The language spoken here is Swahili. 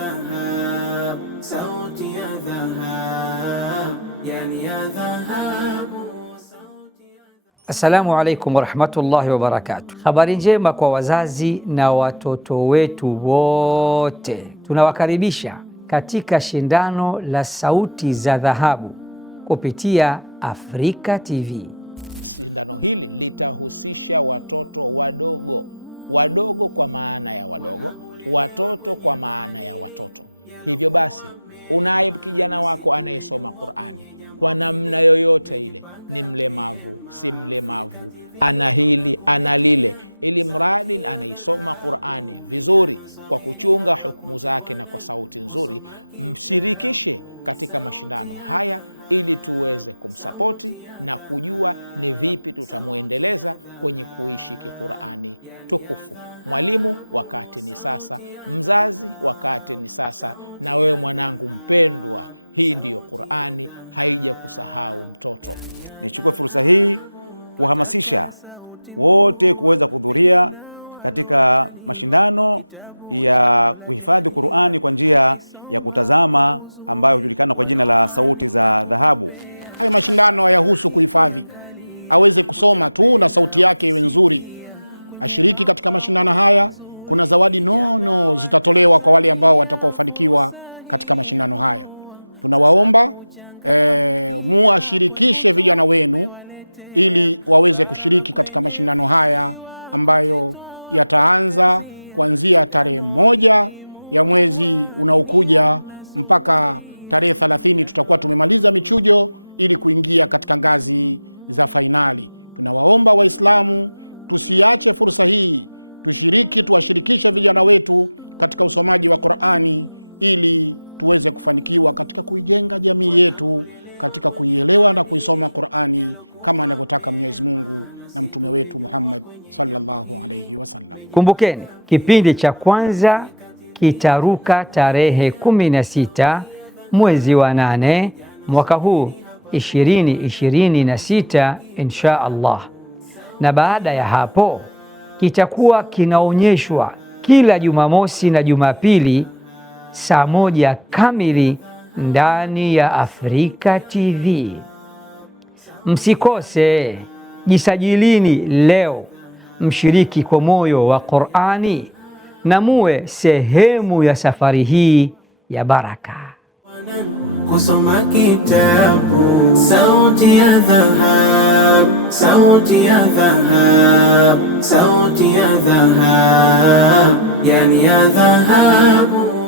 dhahab, sauti ya dhahab, yani ya dhahabu. Assalamu alaikum warahmatullahi wabarakatuh. Habari njema kwa wazazi na watoto wetu wote. Tunawakaribisha katika shindano la sauti za dhahabu kupitia Afrika TV. Shindano hili litahusisha watoto wadogo, wadogo kwa maana ya wadogo, watoto kwa maana ya watoto. Hivyo basi, unaye kijana wako anayesoma Qur'ani kwa namna yoyote ile, ni mlemavu, si mlemavu, ana hili ana lile, ili mradi anaisoma Qur'ani vizuri kwa kuchunga hukumu zake na kwa sauti nzuri, mshirikishe katika mashindano haya ili tuweze kumsapoti na kujua ni vipi tutamuendeleza kwenye kuishi Qur'ani tukufu. Mwalimu, wakati ni sasa. Mzazi, wakati ni sasa. Na wewe mwanangu mpendwa, hii ndiyo Qur'ani, haija kusahau mtoto. Nichukue fursa hii kuhamasisha wote kuweza kuhudhuria katika mashindano ya kuhifadhi Qur'ani kwa njia ya kutazama ambayo hujulikana kwa jina la sauti za dhahabu. Haya mashindano hayahusu kuhifadhi, aweze kusoma tu na sauti yake iwe nzuri, ashiriki katika mashindano haya. Kuna zawadi nono zitatolewa kwa wale ambao watakaofanikiwa katika mashindano haya. Tunawaomba muashirikishe vijana wenu ili waweze kushiriki katika mashindano haya ambayo yataanza kuanzia tarehe 1 ya mwezi unaokuja mpaka tarehe 30. Tutakuwa tumemaliza michujo ili kuingia katika ngazi za fainali. Tunawaomba Waislamu tusiache fursa hii, tushiriki, tuwashirikishe vijana wetu katika usomaji wa Qur'ani ili tuweze kufanikiwa katika kuijenga jamii yetu, katika kuielewa na kuisoma Qur'ani kama anavyotaka Mwenyezi Mungu na mtume wetu Muhammad sallallahu alayhi wasallam. Kumbukeni, kipindi cha kwanza kitaruka tarehe 16 mwezi wa 8 mwaka huu 2026 insha Allah, na baada ya hapo kitakuwa kinaonyeshwa kila Jumamosi na Jumapili saa 1 kamili ndani ya Afrika TV. Msikose, jisajilini leo, mshiriki kwa moyo wa Qur'ani na muwe sehemu ya safari hii ya baraka. Kusoma kitabu, sauti ya dhahab, sauti ya dhahab, sauti ya dhahab, yani ya dhahabu.